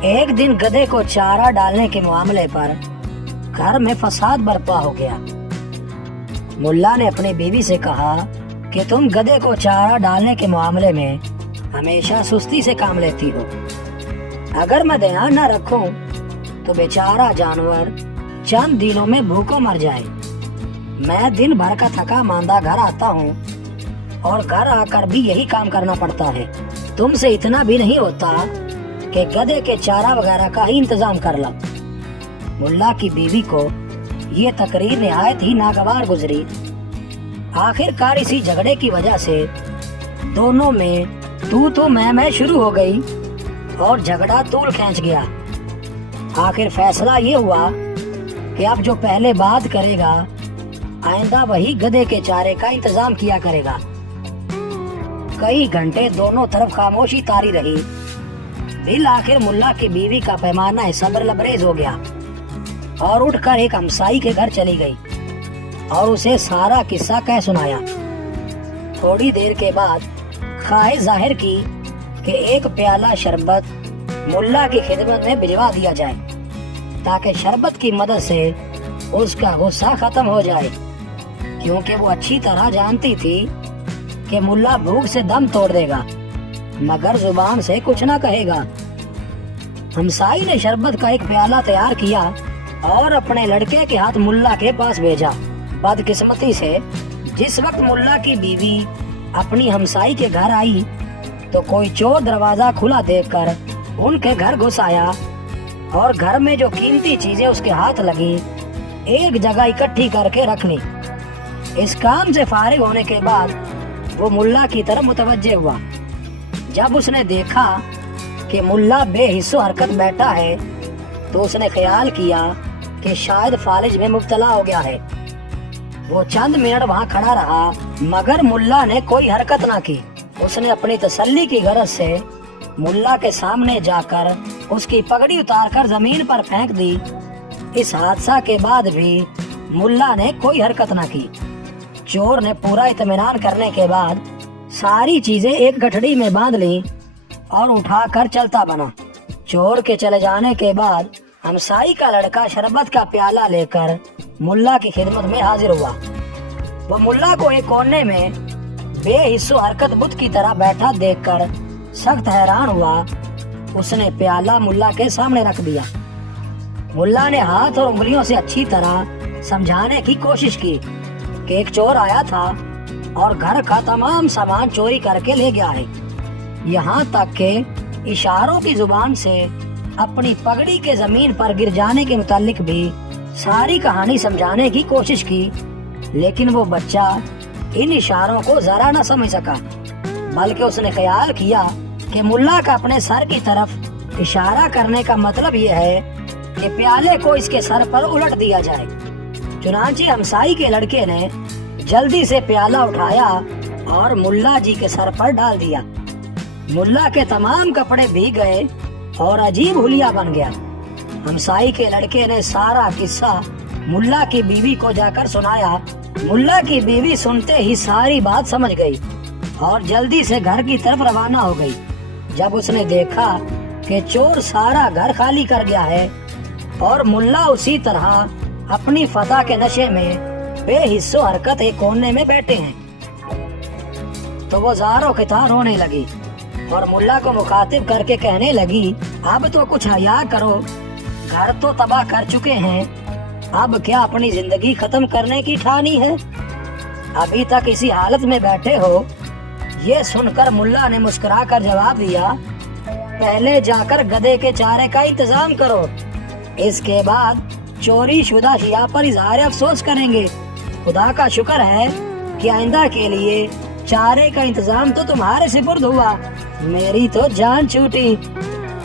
एक दिन गधे को चारा डालने के मामले पर घर में फसाद बर्पा हो गया। मुल्ला ने अपनी बीवी से कहा कि तुम गधे को चारा डालने के मामले में हमेशा सुस्ती से काम लेती हो। अगर मैं ध्यान न रखूं तो बेचारा जानवर चंद दिनों में भूखों मर जाए। मैं दिन भर का थका मांदा घर आता हूँ और घर आकर भी यही काम करना पड़ता है। तुमसे इतना भी नहीं होता कि गधे के चारा वगैरह का ही इंतजाम कर लो। मुल्ला की बीवी को ये तकरीर निहायत ही नागवार गुजरी। आखिरकार इसी झगड़े की वजह से दोनों में तू मैं शुरू हो गई और झगड़ा तूल खींच गया। आखिर फैसला ये हुआ कि अब जो पहले बात करेगा आइंदा वही गधे के चारे का इंतजाम किया करेगा। कई घंटे दोनों तरफ खामोशी तारी रही। दिल आखिर मुल्ला की बीवी का पैमाना सब्र लबरेज हो गया और उठकर एक हमसाई के घर चली गई और उसे सारा किस्सा कह सुनाया। थोड़ी देर के बाद ख्वाहिश जाहिर की कि एक प्याला शरबत मुल्ला की खिदमत में भिजवा दिया जाए ताकि शरबत की मदद से उसका गुस्सा खत्म हो जाए, क्योंकि वो अच्छी तरह जानती थी कि मुल्ला भूख से दम तोड़ देगा मगर जुबान से कुछ ना कहेगा। हमसाई ने शरबत का एक प्याला तैयार किया और अपने लड़के के हाथ मुल्ला के पास भेजा। बदकिस्मती से जिस वक्त मुल्ला की बीवी अपनी हमसाई के घर आई तो कोई चोर दरवाजा खुला देखकर उनके घर घुस आया और घर में जो कीमती चीजें उसके हाथ लगी एक जगह इकट्ठी करके रख ली। इस काम से फारिग होने के बाद वो मुल्ला की तरफ मुतवज्जे हुआ। जब उसने देखा कि मुल्ला बेहिस्सो हरकत बैठा है तो उसने ख्याल किया कि शायद फालिज में मुब्तला हो गया है। वो चंद मिनट वहाँ खड़ा रहा मगर मुल्ला ने कोई हरकत ना की। उसने अपनी तसल्ली की गरज से मुल्ला के सामने जाकर उसकी पगड़ी उतारकर जमीन पर फेंक दी। इस हादसा के बाद भी मुल्ला ने कोई हरकत ना की। चोर ने पूरा इत्मीनान करने के बाद सारी चीजें एक गठड़ी में बांध ली और उठाकर चलता बना। चोर के चले जाने के बाद हमसाई का लड़का शरबत का प्याला लेकर मुल्ला की खिदमत में हाजिर हुआ। वो मुल्ला को एक कोने में बेहिस्सो हरकत बुत की तरह बैठा देखकर सख्त हैरान हुआ। उसने प्याला मुल्ला के सामने रख दिया। मुल्ला ने हाथ और उंगलियों से अच्छी तरह समझाने की कोशिश की कि एक चोर आया था और घर का तमाम सामान चोरी करके ले गया है। यहाँ तक के इशारों की जुबान से अपनी पगड़ी के जमीन पर गिर जाने के मुतालिक भी सारी कहानी समझाने की कोशिश की, लेकिन वो बच्चा इन इशारों को जरा न समझ सका, बल्कि उसने ख्याल किया कि मुल्ला का अपने सर की तरफ इशारा करने का मतलब ये है कि प्याले को इसके सर पर उलट दिया जाए। चुनांचे हमसाई के लड़के ने जल्दी से प्याला उठाया और मुल्ला जी के सर पर डाल दिया। मुल्ला के तमाम कपड़े भीग गए और अजीब हुलिया बन गया। हमसाई के लड़के ने सारा किस्सा मुल्ला की बीवी को जाकर सुनाया। मुल्ला की बीवी सुनते ही सारी बात समझ गई और जल्दी से घर की तरफ रवाना हो गई। जब उसने देखा कि चोर सारा घर खाली कर गया है और मुल्ला उसी तरह अपनी फतह के नशे में बेहिस्सो हरकत एक कोने में बैठे हैं, तो वो ज़ारो खितार रोने लगी और मुल्ला को मुखातिब करके कहने लगी, अब तो कुछ हया करो, घर तो तबाह कर चुके हैं, अब क्या अपनी जिंदगी खत्म करने की ठानी है? अभी तक इसी हालत में बैठे हो? ये सुनकर मुल्ला ने मुस्कुरा कर जवाब दिया, पहले जाकर गधे के चारे का इंतजाम करो, इसके बाद चोरी शुदा शिया पर इजहार अफसोस करेंगे। खुदा का शुक्र है कि आइंदा के लिए चारे का इंतजाम तो तुम्हारे सिपुर्द हुआ, मेरी तो जान छूटी।